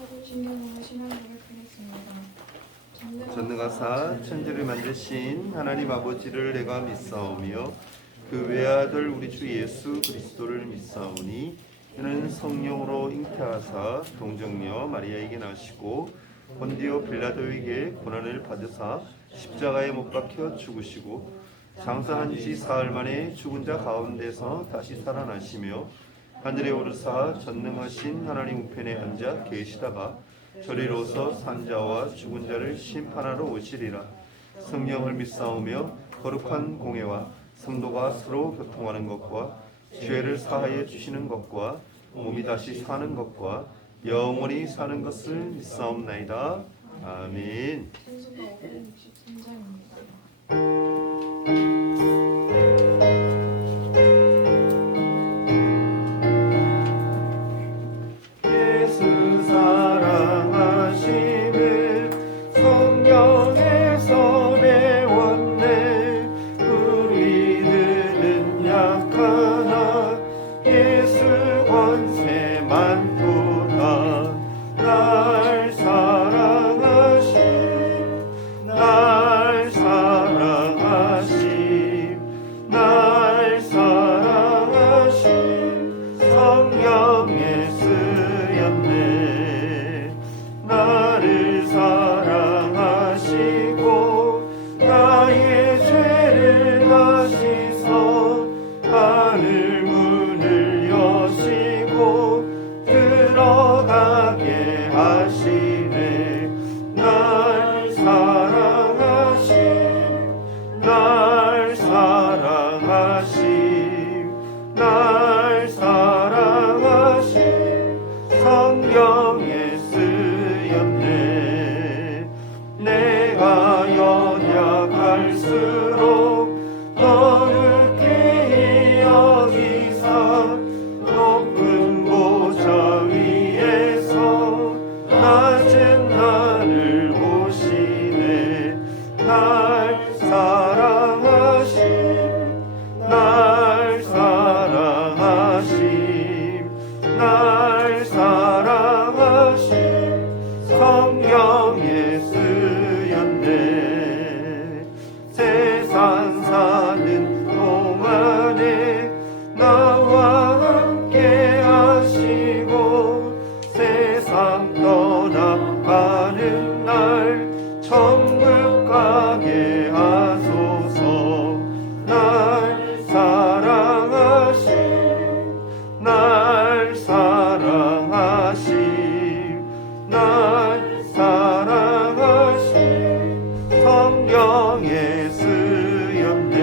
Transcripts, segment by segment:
사도신경으로 신앙 고백하겠습니다. 전능하사 천지를 만드신 하나님 아버지를 내가 믿사오며 그 외아들 우리 주 예수 그리스도를 믿사오니 그는 성령으로 잉태하사 동정녀 마리아에게 나시고 본디오 빌라도에게 고난을 받으사 십자가에 못 박혀 죽으시고 장사한 지 사흘 만에 죽은 자 가운데서 다시 살아나시며 하늘에 오르사 전능하신 하나님 우편에 앉아 계시다가 저리로서 산자와 죽은 자를 심판하러 오시리라. 성령을 믿사오며 거룩한 공회와 성도가 서로 교통하는 것과 죄를 사하여 주시는 것과 몸이 다시 사는 것과 영원히 사는 것을 믿사옵나이다. 아멘. 찬송가 563장입니다. 예수 사랑하심을 성경에서 배웠네. 우리들은 약하나 예수 권세 많도다. 날 사랑하심 날 사랑하심 날 사랑하심 성경에 쓰였네. 나를 사랑하시고 나의 죄를 다시서 하늘 문을 여시고 들어가게 하시네. 날 사랑하심 날 사랑하심 날 사랑하심 성경에 쓰였네. 내가 연약할수록 거룩히 여기사 높은 보좌 위에서 낮은 나를 보시네. 날 사랑하심 날 사랑하심 날 사랑하심 성경에 쓰였네. 세상 사는 동안에 나와 함께 하시고 세상 떠나가는 날 천국 가게 하소서. 날 사랑하심 날 사랑하심 날 사랑하심 성경에 쓰였네.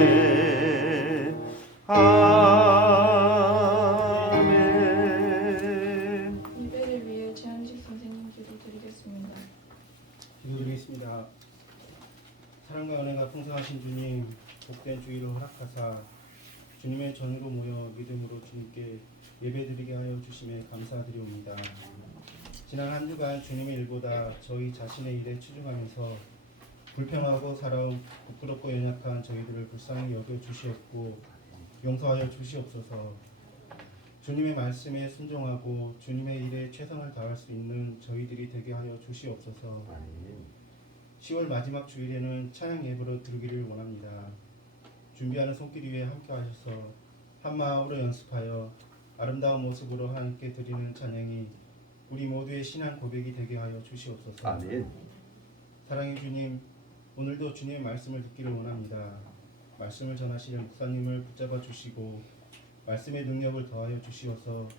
아멘. 예배를 위해 최한식 선생님 기도드리겠습니다. 기도드리겠습니다. 사랑과 은혜가 풍성하신 주님, 복된 주일을 허락하사 주님의 전으로 모여 믿음으로 주님께 예배드리게 하여 주심에 감사드리옵니다. 지난 한 주간 주님의 일보다 저희 자신의 일에 치중하면서 불평하고 살아온 부끄럽고 연약한 저희들을 불쌍히 여겨 주시옵고 용서하여 주시옵소서. 주님의 말씀에 순종하고 주님의 일에 최선을 다할 수 있는 저희들이 되게 하여 주시옵소서. 10월 마지막 주일에는 찬양 예배로 드리기를 원합니다. 준비하는 손길 위에 함께 하셔서 한 마음으로 연습하여 아름다운 모습으로 하나님께 드리는 찬양이 우리 모두의 신앙 고백이 되게 하여 주시옵소서. 아멘. 사랑의 주님, 오늘도 주님의 말씀을 듣기를 원합니다. 말씀을 전하시는 목사님을 붙잡아 주시고 말씀의 능력을 더하여 주시어서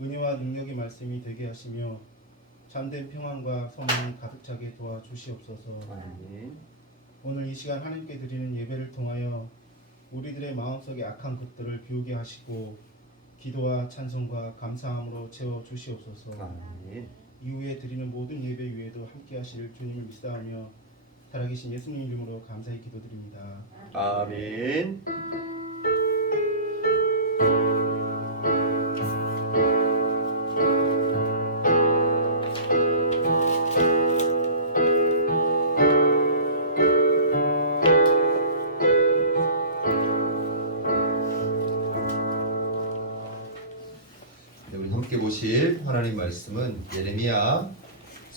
은혜와 능력의 말씀이 되게 하시며 참된 평안과 소망이 가득 차게 도와 주시옵소서. 아멘. 오늘 이 시간 하나님께 드리는 예배를 통하여 우리들의 마음속에 악한 것들을 비우게 하시고 기도와 찬송과 감사함으로 채워 주시옵소서. 아멘. 이후에 드리는 모든 예배 위에도 함께 하실 주님을 믿사오며 살아계신 예수님 이름으로 감사히 기도드립니다. 아멘. 함께 보실 하나님 말씀은 예레미야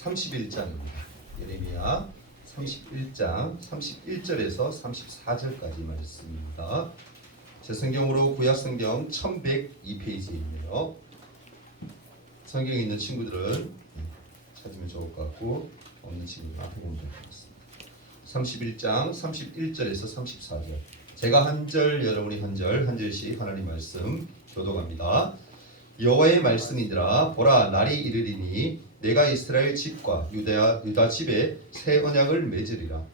31장입니다. 예레미야 31장 31절에서 34절까지 말씀입니다. 제 성경으로 구약성경 1102페이지에 있네요. 성경에 있는 친구들은 찾으면 좋을 것 같고 없는 친구들 앞에 보면 될 것 같습니다. 31장 31절에서 34절 제가 한 절 여러분이 한 절씩 하나님 말씀 교독합니다. 여호와의 말씀이니라 보라 날이 이르리니 내가 이스라엘 집과 유다 집에 새 언약을 맺으리라.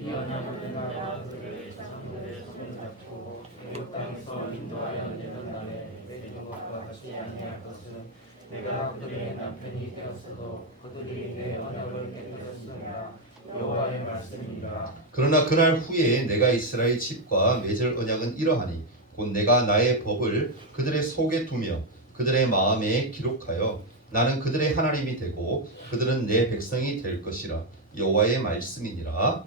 이 언약은 나와 그들의 자손들의 손을 잡고 애굽 땅에서 인도하여 내던 날에 맺은 것과 같이 아니할 것은 내가 그들의 남편이 되었어도 그들이 내 언약을 깨뜨렸으므로 여호와의 말씀이니라. 그러나 그날 후에 내가 이스라엘 집과 맺을 언약은 이러하니 곧 내가 나의 법을 그들의 속에 두며 그들의 마음에 기록하여 나는 그들의 하나님이 되고 그들은 내 백성이 될 것이라. 여호와의 말씀이니라.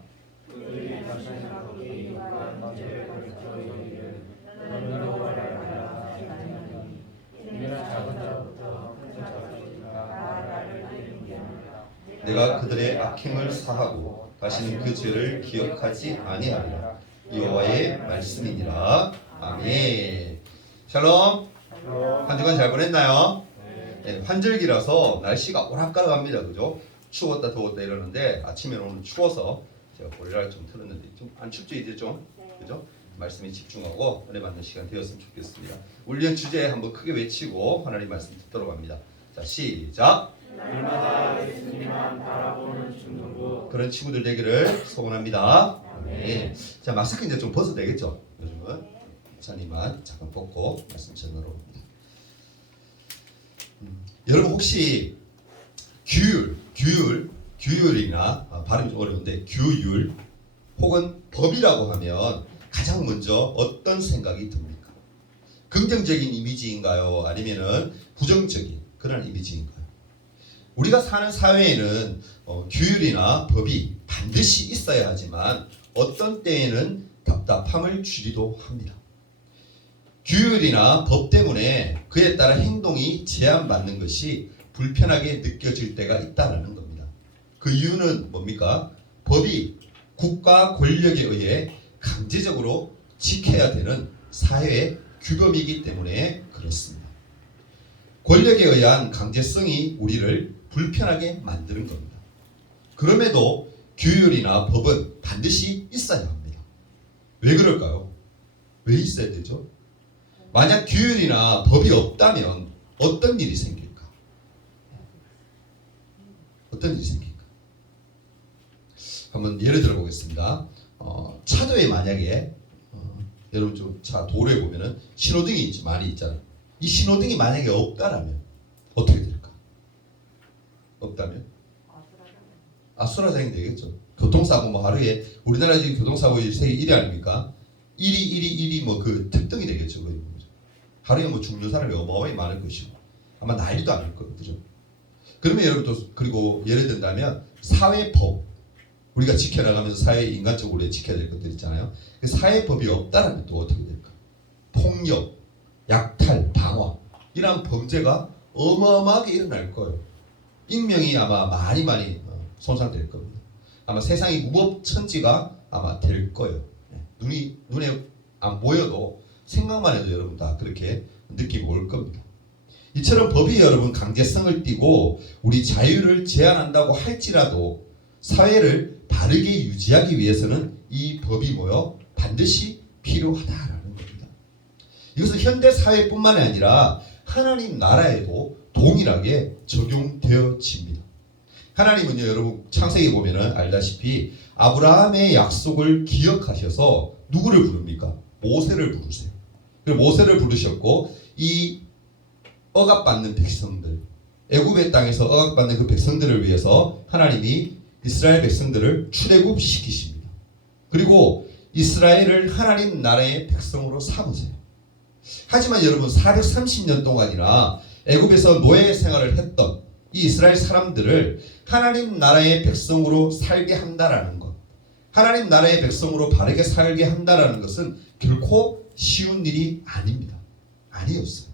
그들이 자신의 거기 육과 문제를 가르쳐 이르기를 너는 여호와를 알아야 하나니 이는 작은 자부터 큰 자까지가 나를 이루느니라. 내가 그들의 악행을 사하고 다시는 그 죄를 기억하지 아니하리라. 여호와의 말씀이니라. 아멘. 샬롬. 한 주간 잘 보냈나요? 네, 환절기라서 날씨가 오락가락합니다. 그죠? 추웠다 더웠다 이러는데 아침에 오늘 추워서 제가 보리라를 좀 틀었는데 좀 안 춥죠 이제 좀? 그죠? 말씀에 집중하고 은혜 받는 시간 되었으면 좋겠습니다. 훈련 주제 한번 크게 외치고 하나님 말씀 듣도록 합니다. 자 시작. 날마다 예수님만 바라보는 중등부. 그런 친구들 되기를 소원합니다. 아멘. 자 마스크 이제 좀 벗어도 되겠죠? 요즘은 목사님만 잠깐 벗고 말씀 전하러 옵니다. 여러분 혹시 규율이나 발음이 좀 어려운데 규율 혹은 법이라고 하면 가장 먼저 어떤 생각이 듭니까? 긍정적인 이미지인가요? 아니면은 부정적인 그런 이미지인가요? 우리가 사는 사회에는 규율이나 법이 반드시 있어야 하지만 어떤 때에는 답답함을 주기도 합니다. 규율이나 법 때문에 그에 따라 행동이 제한받는 것이 불편하게 느껴질 때가 있다는 겁니다. 그 이유는 뭡니까? 법이 국가 권력에 의해 강제적으로 지켜야 되는 사회의 규범이기 때문에 그렇습니다. 권력에 의한 강제성이 우리를 불편하게 만드는 겁니다. 그럼에도 규율이나 법은 반드시 있어야 합니다. 왜 그럴까요? 왜 있어야 되죠? 만약 규율이나 법이 없다면 어떤 일이 생길까? 어떤 일이 생길까? 한번 예를 들어 보겠습니다. 차도에 만약에 여러분 좀 차 도로에 보면은 신호등이 많이 있잖아요. 이 신호등이 만약에 없다라면 어떻게 될까? 없다면 아수라장이 되겠죠. 교통사고 뭐 하루에 우리나라 지금 교통사고율 세계 1위 아닙니까? 1위 뭐 그 특등이 되겠죠. 거의. 하루에 뭐 죽는 사람이 어마어마하게 많을 것이고 아마 나이도 않을 거예요. 그죠? 그러면 여러분 또 그리고 예를 든다면 사회법 우리가 지켜나가면서 사회 인간적으로 지켜야 될 것들 있잖아요. 그 사회법이 없다면 또 어떻게 될까? 폭력, 약탈, 방화 이런 범죄가 어마어마하게 일어날 거예요. 인명이 아마 많이 손상될 겁니다. 아마 세상이 무법천지가 아마 될 거예요. 눈에 안 보여도 생각만 해도 여러분 다 그렇게 느끼고 올 겁니다. 이처럼 법이 여러분 강제성을 띠고 우리 자유를 제한한다고 할지라도 사회를 바르게 유지하기 위해서는 이 법이 반드시 필요하다라는 겁니다. 이것은 현대 사회뿐만 아니라 하나님 나라에도 동일하게 적용되어집니다. 하나님은요 여러분 창세기 보면은 알다시피 아브라함의 약속을 기억하셔서 누구를 부릅니까? 모세를 부르세요. 그리고 모세를 부르셨고 이 억압받는 백성들 애굽의 땅에서 억압받는 그 백성들을 위해서 하나님이 이스라엘 백성들을 출애굽시키십니다. 그리고 이스라엘을 하나님 나라의 백성으로 삼으세요. 하지만 여러분 430년 동안이나 애굽에서 노예 생활을 했던 이 이스라엘 사람들을 하나님 나라의 백성으로 살게 한다라는 것, 하나님 나라의 백성으로 바르게 살게 한다라는 것은 결코 쉬운 일이 아닙니다. 아니었어요.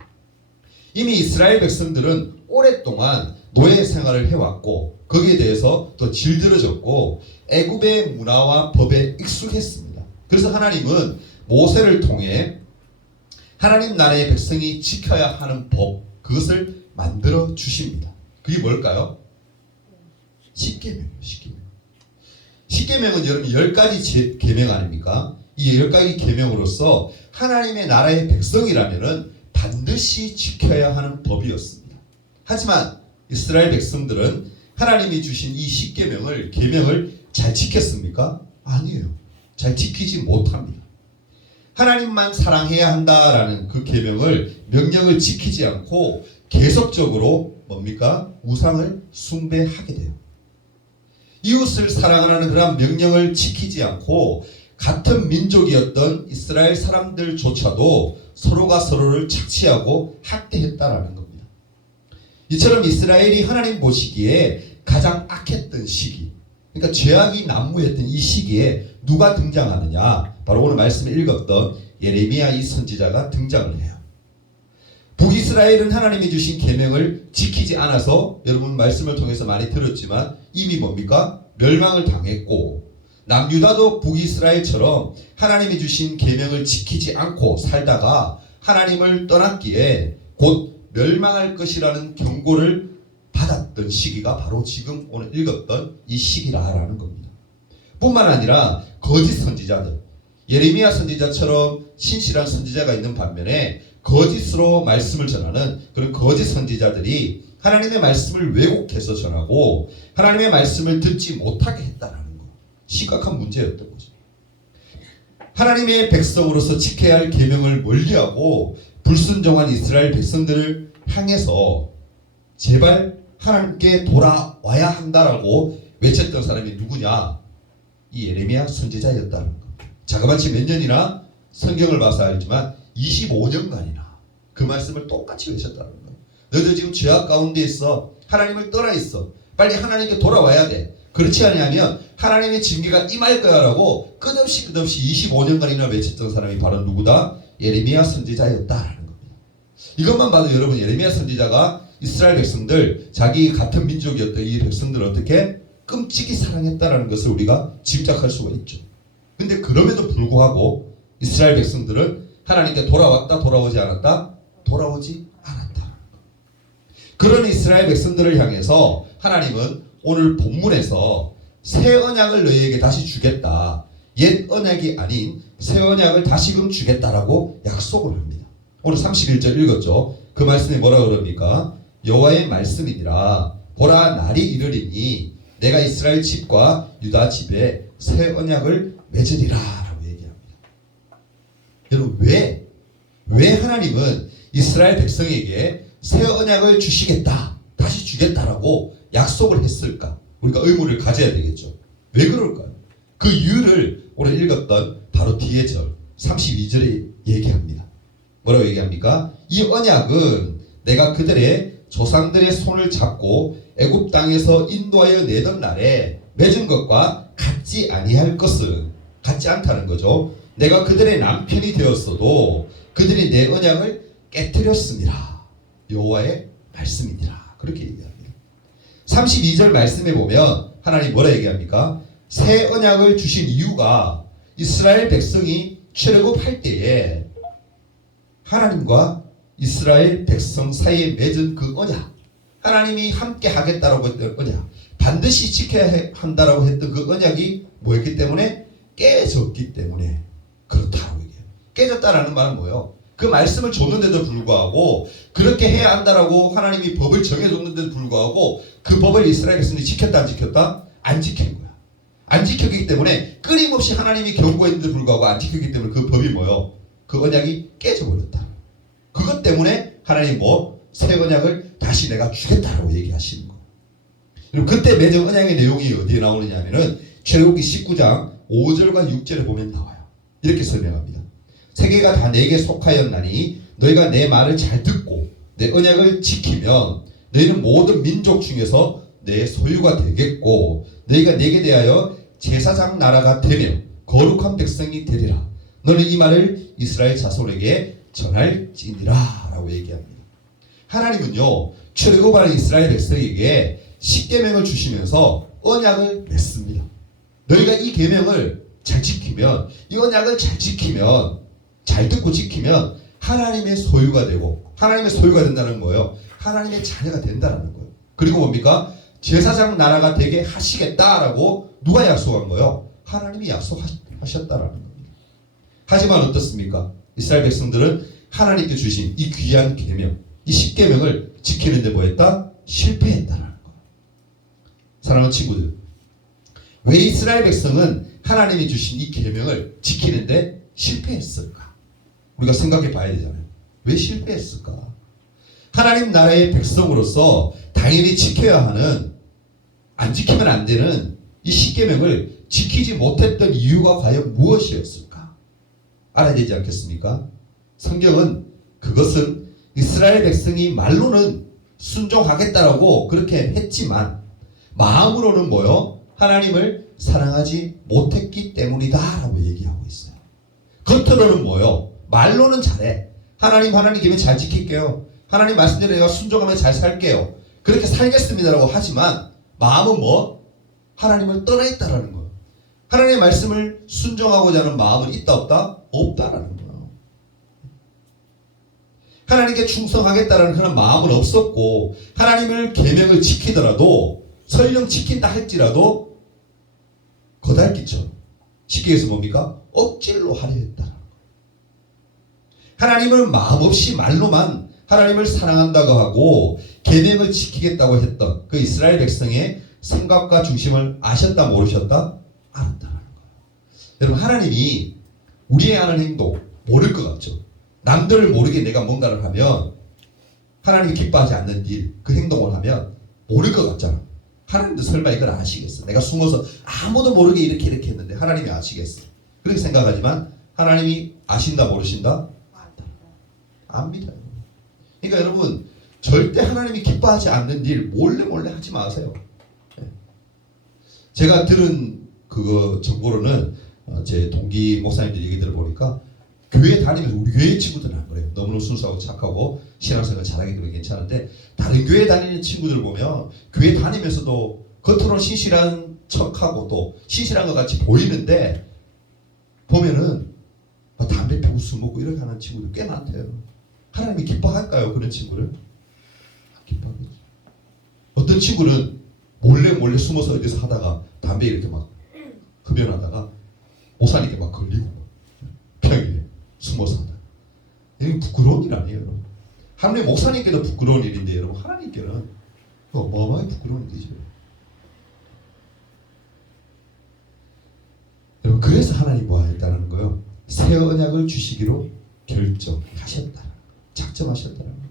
이미 이스라엘 백성들은 오랫동안 노예 생활을 해왔고 거기에 대해서 또 질들어졌고 애굽의 문화와 법에 익숙했습니다. 그래서 하나님은 모세를 통해 하나님 나라의 백성이 지켜야 하는 법, 그것을 만들어 주십니다. 그게 뭘까요? 십계명이에요. 십계명은 여러분 10가지 계명 아닙니까? 이 10가지 계명으로서 하나님의 나라의 백성이라면은 반드시 지켜야 하는 법이었습니다. 하지만 이스라엘 백성들은 하나님이 주신 이 십계명을 계명을 잘 지켰습니까? 아니에요. 잘 지키지 못합니다. 하나님만 사랑해야 한다라는 그 계명을 명령을 지키지 않고 계속적으로 뭡니까? 우상을 숭배하게 돼요. 이웃을 사랑하라는 그런 명령을 지키지 않고 같은 민족이었던 이스라엘 사람들조차도 서로가 서로를 착취하고 학대했다라는 겁니다. 이처럼 이스라엘이 하나님 보시기에 가장 악했던 시기, 그러니까 죄악이 난무했던 이 시기에 누가 등장하느냐? 바로 오늘 말씀에 읽었던 예레미야 이 선지자가 등장을 해요. 북이스라엘은 하나님이 주신 계명을 지키지 않아서 여러분 말씀을 통해서 많이 들었지만 이미 뭡니까? 멸망을 당했고, 남유다도 북이스라엘처럼 하나님이 주신 계명을 지키지 않고 살다가 하나님을 떠났기에 곧 멸망할 것이라는 경고를 받았던 시기가 바로 지금 오늘 읽었던 이 시기라라는 겁니다. 뿐만 아니라 거짓 선지자들, 예레미야 선지자처럼 신실한 선지자가 있는 반면에 거짓으로 말씀을 전하는 그런 거짓 선지자들이 하나님의 말씀을 왜곡해서 전하고 하나님의 말씀을 듣지 못하게 했다라는 거, 심각한 문제였던 거죠. 하나님의 백성으로서 지켜야 할 계명을 멀리하고 불순종한 이스라엘 백성들을 향해서 제발 하나님께 돌아와야 한다라고 외쳤던 사람이 누구냐? 이 예레미야 선지자였다는 겁니다. 자그마치 몇 년이나 성경을 봐서 알지만 25년간이나 그 말씀을 똑같이 외쳤다는 거예요. 너희들 지금 죄악 가운데 있어. 하나님을 떠나 있어. 빨리 하나님께 돌아와야 돼. 그렇지 않으면 하나님의 징계가 임할 거야라고 끝없이 25년간이나 외쳤던 사람이 바로 누구다? 예레미야 선지자였다라는 겁니다. 이것만 봐도 여러분 예레미야 선지자가 이스라엘 백성들, 자기 같은 민족이었던 이 백성들을 어떻게 끔찍이 사랑했다라는 것을 우리가 짐작할 수가 있죠. 근데 그럼에도 불구하고 이스라엘 백성들은 하나님께 돌아왔다, 돌아오지 않았다? 돌아오지 않았다. 그런 이스라엘 백성들을 향해서 하나님은 오늘 본문에서 새 언약을 너희에게 다시 주겠다. 옛 언약이 아닌 새 언약을 다시금 주겠다라고 약속을 합니다. 오늘 31절 읽었죠. 그 말씀이 뭐라 그럽니까? 여호와의 말씀이니라. 보라, 날이 이르리니 내가 이스라엘 집과 유다 집에 새 언약을 맺으리라 라고 얘기합니다. 여러분 왜 하나님은 이스라엘 백성에게 새 언약을 주시겠다, 다시 주겠다라고 약속을 했을까? 우리가 의문을 가져야 되겠죠. 왜 그럴까요? 그 이유를 오늘 읽었던 바로 뒤에 절 32절에 얘기합니다. 뭐라고 얘기합니까? 이 언약은 내가 그들의 조상들의 손을 잡고 애굽 땅에서 인도하여 내던 날에 맺은 것과 같지 아니할 것은, 같지 않다는 거죠. 내가 그들의 남편이 되었어도 그들이 내 언약을 깨뜨렸습니다. 여호와의 말씀이니라. 그렇게 얘기합니다. 32절 말씀에 보면 하나님 뭐라 얘기합니까? 새 언약을 주신 이유가 이스라엘 백성이 출애굽할 때에 하나님과 이스라엘 백성 사이에 맺은 그 언약, 하나님이 함께 하겠다라고 했던 언약, 반드시 지켜야 한다라고 했던 그 언약이 뭐였기 때문에? 깨졌기 때문에 그렇다고 얘기해요. 깨졌다라는 말은 뭐예요? 그 말씀을 줬는데도 불구하고, 그렇게 해야 한다라고 하나님이 법을 정해줬는데도 불구하고 그 법을 이스라엘 백성들이 지켰다 안 지켰다? 안 지킨 거야. 안 지켰기 때문에 끊임없이 하나님이 경고했는데도 불구하고 안 지켰기 때문에 그 법이 뭐예요? 그 언약이 깨져버렸다. 그것 때문에 하나님 새 언약을 다시 내가 주겠다라고 얘기하시는 거예요. 그리고 그때 맺은 언약의 내용이 어디에 나오느냐 하면은 출애굽기 19장 5절과 6절에 보면 나와요. 이렇게 설명합니다. 세계가 다 내게 속하였나니 너희가 내 말을 잘 듣고 내 언약을 지키면 너희는 모든 민족 중에서 내 소유가 되겠고 너희가 내게 대하여 제사장 나라가 되며 거룩한 백성이 되리라. 너는 이 말을 이스라엘 자손에게 전할지니라 라고 얘기합니다. 하나님은요 출애굽하는 이스라엘 백성에게 십계명을 주시면서 언약을 맺습니다. 너희가 이 계명을 잘 지키면, 이 언약을 잘 지키면, 잘 듣고 지키면 하나님의 소유가 되고, 하나님의 소유가 된다는 거예요. 하나님의 자녀가 된다는 거예요. 그리고 뭡니까? 제사장 나라가 되게 하시겠다라고 누가 약속한 거예요? 하나님이 약속하셨다라는 겁니다. 하지만 어떻습니까? 이스라엘 백성들은 하나님께 주신 이 귀한 계명, 이 십계명을 지키는데 뭐했다? 실패했다라는 거예요. 사랑하는 친구들, 왜 이스라엘 백성은 하나님이 주신 이 계명을 지키는데 실패했을까? 우리가 생각해 봐야 되잖아요. 왜 실패했을까? 하나님 나라의 백성으로서 당연히 지켜야 하는, 안 지키면 안 되는 이 십계명을 지키지 못했던 이유가 과연 무엇이었을까? 알아야 되지 않겠습니까? 성경은 그것은 이스라엘 백성이 말로는 순종하겠다라고 그렇게 했지만 마음으로는 뭐요? 하나님을 사랑하지 못했기 때문이다라고 얘기하고 있어요. 겉으로는 뭐요? 말로는 잘해. 하나님 계명 잘 지킬게요. 하나님 말씀대로 내가 순종하면 잘 살게요. 그렇게 살겠습니다라고 하지만 마음은 뭐? 하나님을 떠나 있다라는 거예요. 하나님의 말씀을 순종하고자 하는 마음은 있다 없다? 없다라는 거예요. 하나님께 충성하겠다라는 그런 마음은 없었고, 하나님을 계명을 지키더라도 설령 지킨다 할지라도 거달기처럼, 쉽게 해서 뭡니까? 억지로 하려 했다. 하나님을 마음 없이 말로만 하나님을 사랑한다고 하고 계명을 지키겠다고 했던 그 이스라엘 백성의 생각과 중심을 아셨다 모르셨다? 알았다는 거예요. 여러분, 하나님이 우리의 하는 행동 모를 것 같죠? 남들을 모르게 내가 뭔가를 하면, 하나님이 기뻐하지 않는 일, 그 행동을 하면 모를 것 같잖아. 하나님도 설마 이걸 아시겠어? 내가 숨어서 아무도 모르게 이렇게 했는데 하나님이 아시겠어? 그렇게 생각하지만 하나님이 아신다 모르신다? 안 믿어요. 그러니까 여러분, 절대 하나님이 기뻐하지 않는 일 몰래 하지 마세요. 제가 들은 그거 정보로는 제 동기 목사님들 얘기 들어보니까 교회 다니면서, 우리 교회 친구들은 안 그래요. 너무너무 순수하고 착하고 신앙생활 잘하기 때문에 괜찮은데, 다른 교회 다니는 친구들 보면 교회 다니면서도 겉으로는 신실한 척하고 또 신실한 것 같이 보이는데 보면은 담배 피우고 술 먹고 이렇게 하는 친구들 꽤 많대요. 하나님이 기뻐할까요? 그런 친구를? 안 기뻐하겠죠. 어떤 친구는 몰래 숨어서 어디서 하다가 담배 이렇게 막 흡연하다가 목사님께 막 걸리고, 평일에 숨어서 하다. 이게 부끄러운 일 아니에요, 여러분. 하나님 목사님께도 부끄러운 일인데 여러분, 하나님께는 어마어마하게 부끄러운 일이죠. 여러분, 그래서 하나님 뭐 했다는 거예요? 새 언약을 주시기로 결정하셨다. 작정하셨다는 거예요.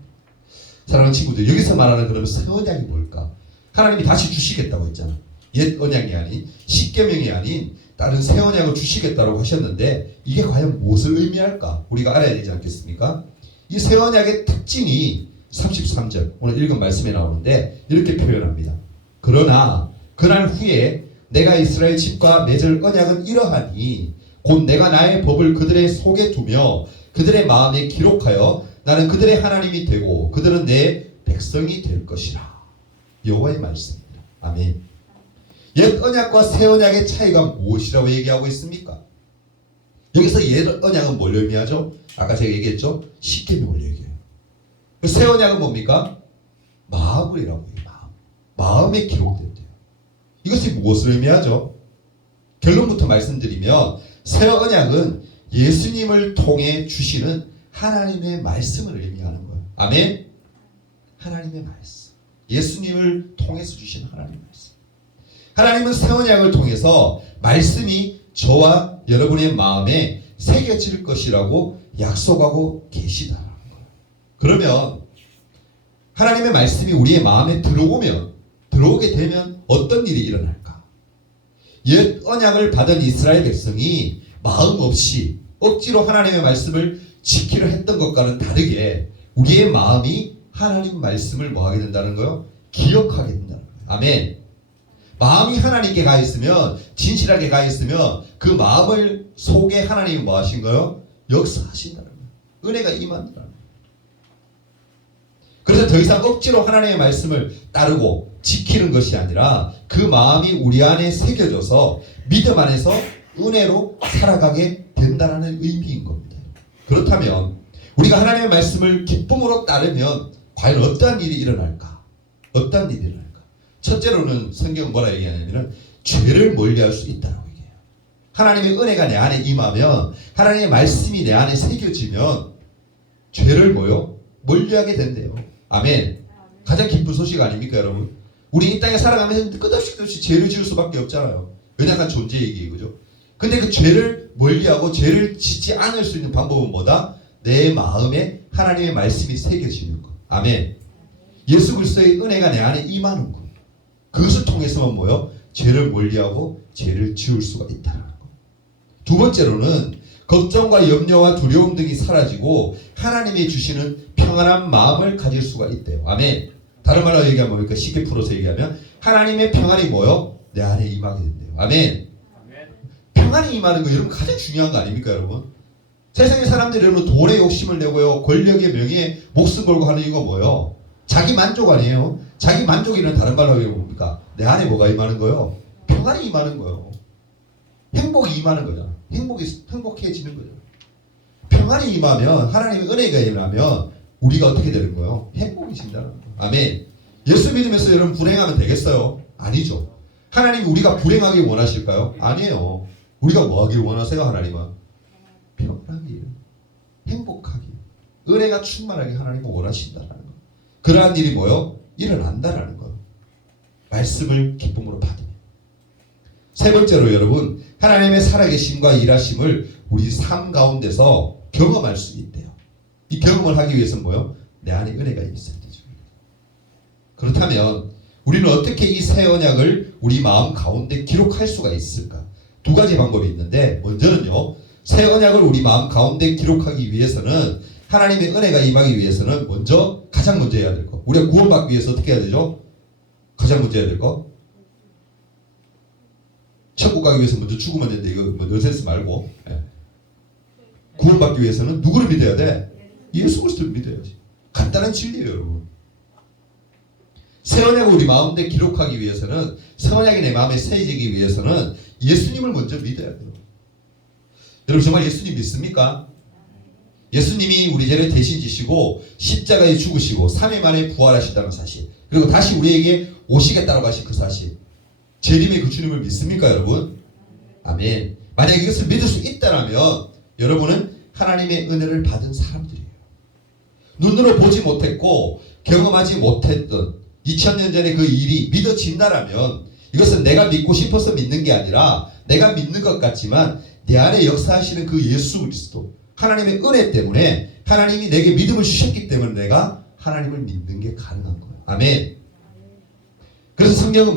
사랑하는 친구들, 여기서 말하는 그러면 새 언약이 뭘까? 하나님이 다시 주시겠다고 했잖아. 옛 언약이 아닌, 십계명이 아닌 다른 새 언약을 주시겠다고 하셨는데 이게 과연 무엇을 의미할까? 우리가 알아야 되지 않겠습니까? 이 새 언약의 특징이 33절 오늘 읽은 말씀에 나오는데 이렇게 표현합니다. 그러나 그날 후에 내가 이스라엘 집과 맺을 언약은 이러하니 곧 내가 나의 법을 그들의 속에 두며 그들의 마음에 기록하여 나는 그들의 하나님이 되고 그들은 내 백성이 될 것이라. 여호와의 말씀입니다. 아멘. 옛 언약과 새 언약의 차이가 무엇이라고 얘기하고 있습니까? 여기서 옛 언약은 뭘 의미하죠? 아까 제가 얘기했죠? 십계명을 얘기해요. 새 언약은 뭡니까? 마음이라고 해요. 마음에 기록된대요. 이것이 무엇을 의미하죠? 결론부터 말씀드리면 새 언약은 예수님을 통해 주시는 하나님의 말씀을 의미하는 거예요. 아멘? 하나님의 말씀. 예수님을 통해서 주신 하나님의 말씀. 하나님은 새 언약을 통해서 말씀이 저와 여러분의 마음에 새겨질 것이라고 약속하고 계시다라는 거예요. 그러면 하나님의 말씀이 우리의 마음에 들어오게 되면 어떤 일이 일어날까? 옛 언약을 받은 이스라엘 백성이 마음 없이 억지로 하나님의 말씀을 지키려 했던 것과는 다르게 우리의 마음이 하나님 말씀을 뭐 하게 된다는 거요? 기억하게 된다는 거예요. 아멘. 마음이 하나님께 가 있으면, 진실하게 가 있으면 그 마음을 속에 하나님이 뭐 하신 거요? 역사하신다는 거예요. 은혜가 임한다는 거예요. 그래서 더 이상 억지로 하나님의 말씀을 따르고 지키는 것이 아니라 그 마음이 우리 안에 새겨져서 믿음 안에서 은혜로 살아가게 된다는 의미인 겁니다. 그렇다면 우리가 하나님의 말씀을 기쁨으로 따르면 과연 어떠한 일이 일어날까? 어떠한 일이 일어날까? 첫째로는 성경은 뭐라 얘기하냐면 죄를 멀리할 수 있다고 얘기해요. 하나님의 은혜가 내 안에 임하면 하나님의 말씀이 내 안에 새겨지면 죄를 멀리하게 된대요. 아멘. 가장 기쁜 소식 아닙니까 여러분? 우리 이 땅에 살아가면서 끝없이 죄를 지을 수밖에 없잖아요. 연약한 존재이기에 그죠? 근데 그 죄를 멀리하고 죄를 짓지 않을 수 있는 방법은 뭐다? 내 마음에 하나님의 말씀이 새겨지는 것. 아멘. 예수 그리스도의 은혜가 내 안에 임하는 것. 그것을 통해서만 죄를 멀리하고 죄를 지을 수가 있다는 것. 두 번째로는 걱정과 염려와 두려움 등이 사라지고 하나님이 주시는 평안한 마음을 가질 수가 있대요. 아멘. 다른 말로 얘기하면 뭡니까? 쉽게 풀어서 얘기하면 하나님의 평안이 내 안에 임하게 된대요. 아멘. 평안이 임하는 거 여러분 가장 중요한 거 아닙니까 여러분? 세상의 사람들이 여러분 돈에 욕심을 내고요. 권력의 명예에 목숨 걸고 하는 이거 자기 만족 아니에요? 자기 만족이란 다른 말로 하면 뭡니까? 내 안에 뭐가 임하는 거예요? 평안이 임하는 거예요. 행복이 임하는 거잖아. 행복해지는 거잖아. 평안이 임하면 하나님의 은혜가 임하면 우리가 어떻게 되는 거예요? 행복해진다는 거예요. 아멘. 예수 믿으면서 여러분 불행하면 되겠어요? 아니죠. 하나님이 우리가 불행하길 원하실까요? 아니에요. 우리가 뭐 하길 원하세요? 하나님은 평안하길, 행복하길, 은혜가 충만하게 하나님은 원하신다는 거. 그러한 일이 일어난다라는 거예요. 말씀을 기쁨으로 받으면. 세 번째로 여러분 하나님의 살아계심과 일하심을 우리 삶 가운데서 경험할 수 있대요. 이 경험을 하기 위해서는 내 안에 은혜가 있어야 되죠. 그렇다면 우리는 어떻게 이 새 언약을 우리 마음 가운데 기록할 수가 있을까? 두 가지 방법이 있는데 먼저는요. 새 언약을 우리 마음 가운데 기록하기 위해서는 하나님의 은혜가 임하기 위해서는 가장 먼저 해야 될 거. 우리가 구원받기 위해서 어떻게 해야 되죠? 가장 먼저 해야 될 거. 천국 가기 위해서 먼저 죽으면 되는데 이거 넌센스 말고 구원받기 위해서는 누구를 믿어야 돼? 예수 그리스도를 믿어야지. 간단한 진리예요 여러분. 새 언약을 우리 마음에 기록하기 위해서는 새 언약이 내 마음에 새겨지기 위해서는 예수님을 먼저 믿어야 돼요. 여러분 정말 예수님 믿습니까? 예수님이 우리 죄를 대신 지시고 십자가에 죽으시고 3일 만에 부활하셨다는 사실 그리고 다시 우리에게 오시겠다고 하신 그 사실 재림의 그 주님을 믿습니까 여러분? 아멘. 만약 이것을 믿을 수 있다면 여러분은 하나님의 은혜를 받은 사람들이에요. 눈으로 보지 못했고 경험하지 못했던 2000년 전에 그 일이 믿어진다라면 이것은 내가 믿고 싶어서 믿는 게 아니라 내가 믿는 것 같지만 내 안에 역사하시는 그 예수 그리스도 하나님의 은혜 때문에 하나님이 내게 믿음을 주셨기 때문에 내가 하나님을 믿는 게 가능한 거예요. 아멘. 그래서 성경은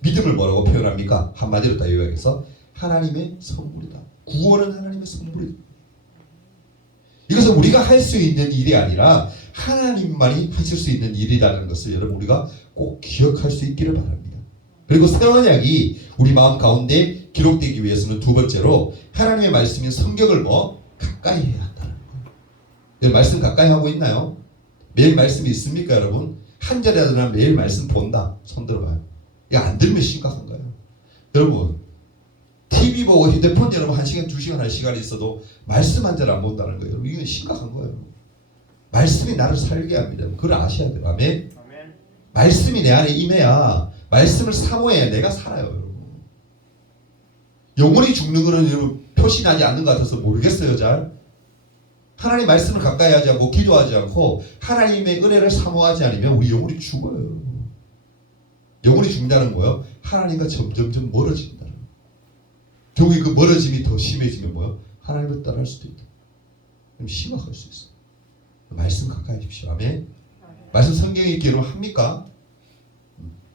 믿음을 뭐라고 표현합니까? 한마디로 다 요약해서 하나님의 선물이다. 구원은 하나님의 선물이다. 이것은 우리가 할 수 있는 일이 아니라 하나님만이 하실 수 있는 일이라는 것을 여러분 우리가 꼭 기억할 수 있기를 바랍니다. 그리고 새 언약이 우리 마음 가운데 기록되기 위해서는 두 번째로 하나님의 말씀인 성경을 가까이 해야 한다는 거예요. 여러분 말씀 가까이 하고 있나요? 매일 말씀이 있습니까 여러분? 한 절이라도 매일 말씀 본다. 손 들어봐요. 이거 안 들으면 심각한 거예요. 여러분 TV 보고 휴대폰 여러분 1시간 2시간 할 시간이 있어도 말씀 한 절 안 본다는 거예요. 이건 심각한 거예요. 말씀이 나를 살게 합니다. 그걸 아셔야 돼요. 아멘. 말씀이 내 안에 임해야 말씀을 사모해야 내가 살아요. 여러분. 영혼이 죽는 거는 여러분 표시나지 않는 것 같아서 모르겠어요. 잘. 하나님 말씀을 가까이 하지 않고 기도하지 않고 하나님의 은혜를 사모하지 않으면 우리 영혼이 죽어요. 영혼이 죽는다는 거예요. 하나님과 점점점 멀어진다는 거예요. 결국에 그 멀어짐이 더 심해지면 하나님을 떠날 수도 있다. 그럼 심각할 수 있어요. 말씀 가까이 하십시오. 아멘. 말씀 성경 읽기 여러분 합니까?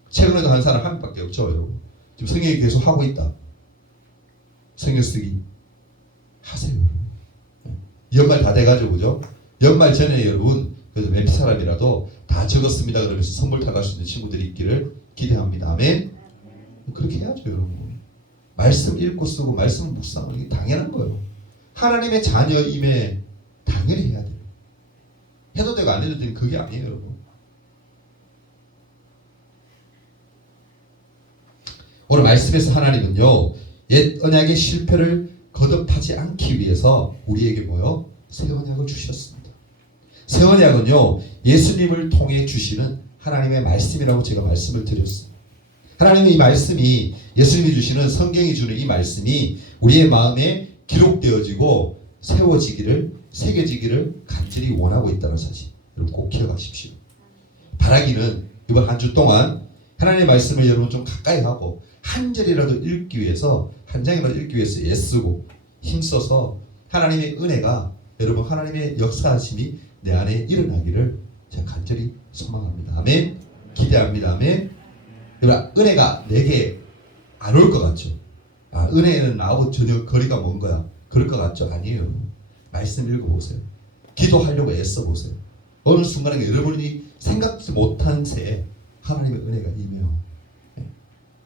최근에도 한 사람 한 명밖에 없죠. 여러분. 지금 성경 읽기 계속 하고 있다. 성경 쓰기 하세요. 연말 다 돼가지고 그죠? 연말 전에 여러분 그래도 몇 사람이라도 다 적었습니다 그러면서 선물 타갈 수 있는 친구들이 있기를 기대합니다. 아멘. 그렇게 해야죠 여러분. 말씀 읽고 쓰고 말씀 묵상하는 게 당연한 거예요. 하나님의 자녀임에 당연히 해야 돼요. 해도 되고 안 해도 되는 그게 아니에요 여러분. 오늘 말씀에서 하나님은요 옛 언약의 실패를 거듭하지 않기 위해서 우리에게 뭐요? 새 언약을 주셨습니다. 새 언약은요 예수님을 통해 주시는 하나님의 말씀이라고 제가 말씀을 드렸습니다. 하나님의 이 말씀이 예수님이 주시는 성경이 주는 이 말씀이 우리의 마음에 기록되어지고 세워지기를 새겨지기를 간절히 원하고 있다는 사실 여러분 꼭 기억하십시오. 바라기는 이번 한 주 동안 하나님의 말씀을 여러분 좀 가까이 하고 한 절이라도 읽기 위해서 한 장이라도 읽기 위해서 애쓰고 힘써서 하나님의 은혜가 여러분 하나님의 역사하심이 내 안에 일어나기를 제가 간절히 소망합니다. 아멘. 기대합니다. 아멘. 여러분 은혜가 내게 안 올 것 같죠? 아, 은혜는 나하고 전혀 거리가 먼 거야. 그럴 것 같죠? 아니에요. 말씀 읽어보세요. 기도하려고 애써보세요. 어느 순간에 여러분이 생각지 못한 새에 하나님의 은혜가 임해요.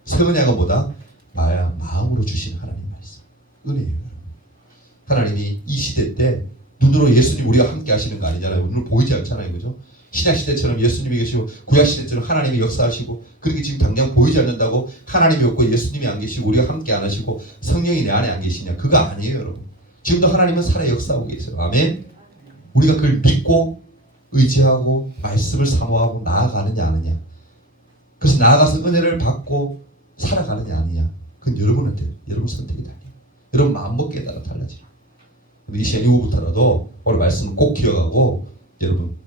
새 언약은 뭐다? 마음으로 주신 하나님 말씀. 은혜예요. 하나님이 이 시대 때 눈으로 예수님 우리가 함께 하시는 거 아니잖아요. 눈으로 보이지 않잖아요. 그죠? 신약시대처럼 예수님이 계시고 구약시대처럼 하나님이 역사하시고 그렇게 지금 당장 보이지 않는다고 하나님이 없고 예수님이 안 계시고 우리가 함께 안 하시고 성령이 내 안에 안 계시냐. 그거 아니에요. 여러분. 지금도 하나님은 살아 역사하고 계세요. 아멘. 우리가 그걸 믿고 의지하고 말씀을 사모하고 나아가느냐 아느냐. 그래서 나아가서 은혜를 받고 살아가느냐 아니냐. 그건 여러분한테 여러분 선택이 달려요. 여러분 마음먹기에 따라 달라져요. 이 시간 이후부터라도 오늘 말씀을 꼭 기억하고 여러분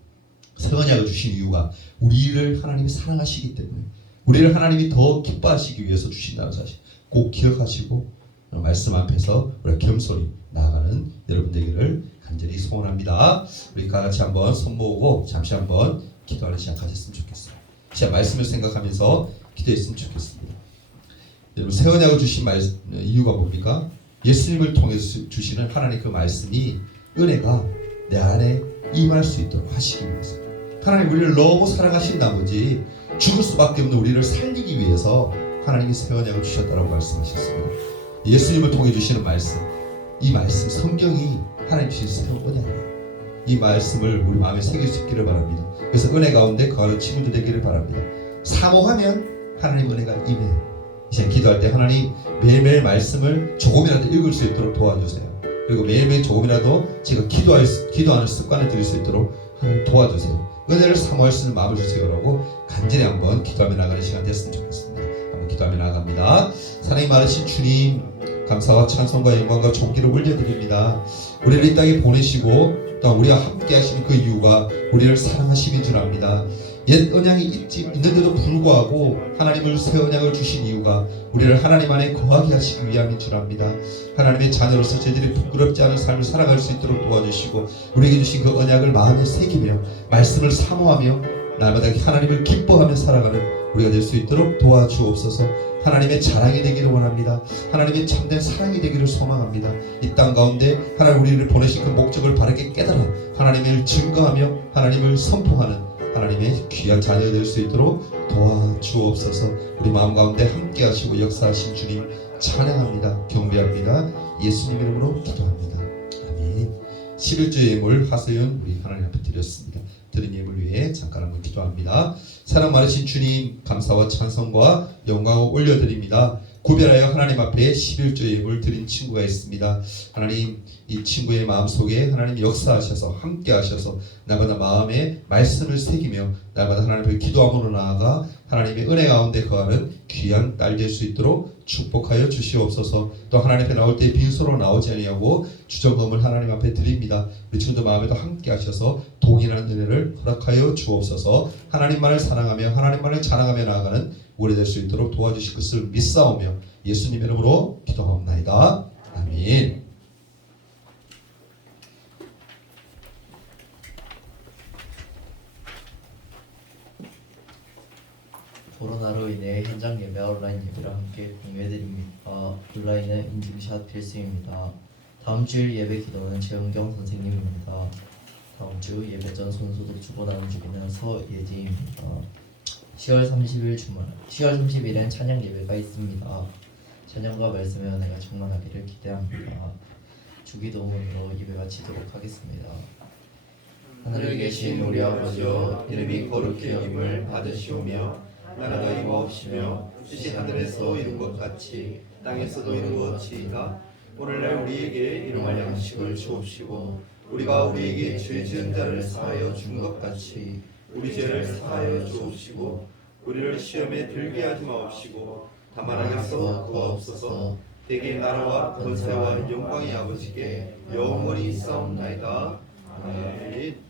새 언약을 주신 이유가 우리를 하나님이 사랑하시기 때문에 우리를 하나님이 더 기뻐하시기 위해서 주신다는 사실 꼭 기억하시고 말씀 앞에서 우리가 겸손히 나아가는 여러분 되기를 간절히 소원합니다. 우리 같이 한번 손 모으고 잠시 한번 기도하는 시간 가졌으면 좋겠어요. 시간 말씀을 생각하면서 기도했으면 좋겠습니다. 여러분 새 언약을 주신 이유가 뭡니까? 예수님을 통해서 주시는 하나님 그 말씀이 은혜가 내 안에 임할 수 있도록 하시기 위해서 하나님 우리를 너무 사랑하신 나머지 죽을 수밖에 없는 우리를 살리기 위해서 하나님이 새 언약을 주셨다고 말씀하셨습니다. 예수님을 통해 주시는 말씀 이 말씀 성경이 하나님 주신 새 언약이에요. 이 말씀을 우리 마음에 새길 수 있기를 바랍니다. 그래서 은혜 가운데 거하는 친구들 되기를 바랍니다. 사모하면 하나님 은혜가 임해요. 이제 기도할 때 하나님 매일매일 말씀을 조금이라도 읽을 수 있도록 도와주세요. 그리고 매일매일 조금이라도 제가 기도하는 습관을 들일 수 있도록 하나님 도와주세요. 은혜를 사모할 수 있는 마음을 주세요라고 간절히 한번 기도하며 나가는 시간 됐으면 좋겠습니다. 한번 기도하며 나갑니다. 사랑이 많으신 주님 감사와 찬송과 영광과 존귀를 올려드립니다. 우리를 이 땅에 보내시고 또 우리와 함께 하시는 그 이유가 우리를 사랑하심인 줄 압니다. 옛 언약이 있는데도 불구하고 하나님을 새 언약을 주신 이유가 우리를 하나님 안에 거하게 하시기 위함인 줄 압니다. 하나님의 자녀로서 저희들이 부끄럽지 않은 삶을 살아갈 수 있도록 도와주시고 우리에게 주신 그 언약을 마음에 새기며 말씀을 사모하며 날마다 하나님을 기뻐하며 살아가는 우리가 될 수 있도록 도와주옵소서. 하나님의 자랑이 되기를 원합니다. 하나님의 참된 사랑이 되기를 소망합니다. 이 땅 가운데 하나님 우리를 보내신 그 목적을 바르게 깨달아 하나님을 증거하며 하나님을 선포하는 하나님의 귀한 자녀 될 수 있도록 도와주옵소서. 우리 마음 가운데 함께 하시고 역사하신 주님 찬양합니다. 경배합니다. 예수님 이름으로 기도합니다. 아멘. 11주 예물 하소연 우리 하나님 앞에 드렸습니다. 드린 예물 위해 잠깐 한번 기도합니다. 사랑 많으신 주님 감사와 찬송과 영광을 올려드립니다. 구별하여 하나님 앞에 11조 예물 드린 친구가 있습니다. 하나님 이 친구의 마음속에 하나님 역사하셔서 함께 하셔서 날마다 마음에 말씀을 새기며 날마다 하나님 앞에 기도함으로 나아가 하나님의 은혜 가운데 거하는 귀한 딸 될 수 있도록 축복하여 주시옵소서. 또 하나님 앞에 나올 때 빈소로 나오지 아니하고 주정금을 하나님 앞에 드립니다. 우리 친구들 마음에도 함께 하셔서 동일한 은혜를 허락하여 주옵소서. 하나님만을 사랑하며 하나님만을 자랑하며 나아가는 우리 될 수 있도록 도와주실 것을 믿사오며 예수님 이름으로 기도합나이다. 아멘. 코로나로 인해 현장 예배와 온라인 예배를 함께 공유해드립니다. 온라인은 인증샷 필수입니다. 다음 주일 예배 기도는 최은경 선생님입니다. 다음 주 예배 전 손소독 주보 나눔 주기는 서예지입니다. 10월 30일엔 찬양 예배가 있습니다. 찬양과 말씀의 은혜가 충만하기를 기대합니다. 주기도문으로 예배 마치도록 하겠습니다. 하늘에 계신 우리 아버지여 이름이 거룩히 여김을 받으시오며 나라가 이루어지며 뜻이 하늘에서 이룬 것 같이 땅에서도 이루어지이다. 오늘날 우리에게 일용할 양식을 주옵시고 우리가 우리에게 죄 지은 자를 사하여 준 것 같이 우리 죄를 사하여 주옵시고 우리를 시험에 들게 하지 마옵시고 다만 악에서 구하옵소서. 대개 나라와 권세와 영광의 아버지께 영원히 있사옵나이다. 아멘.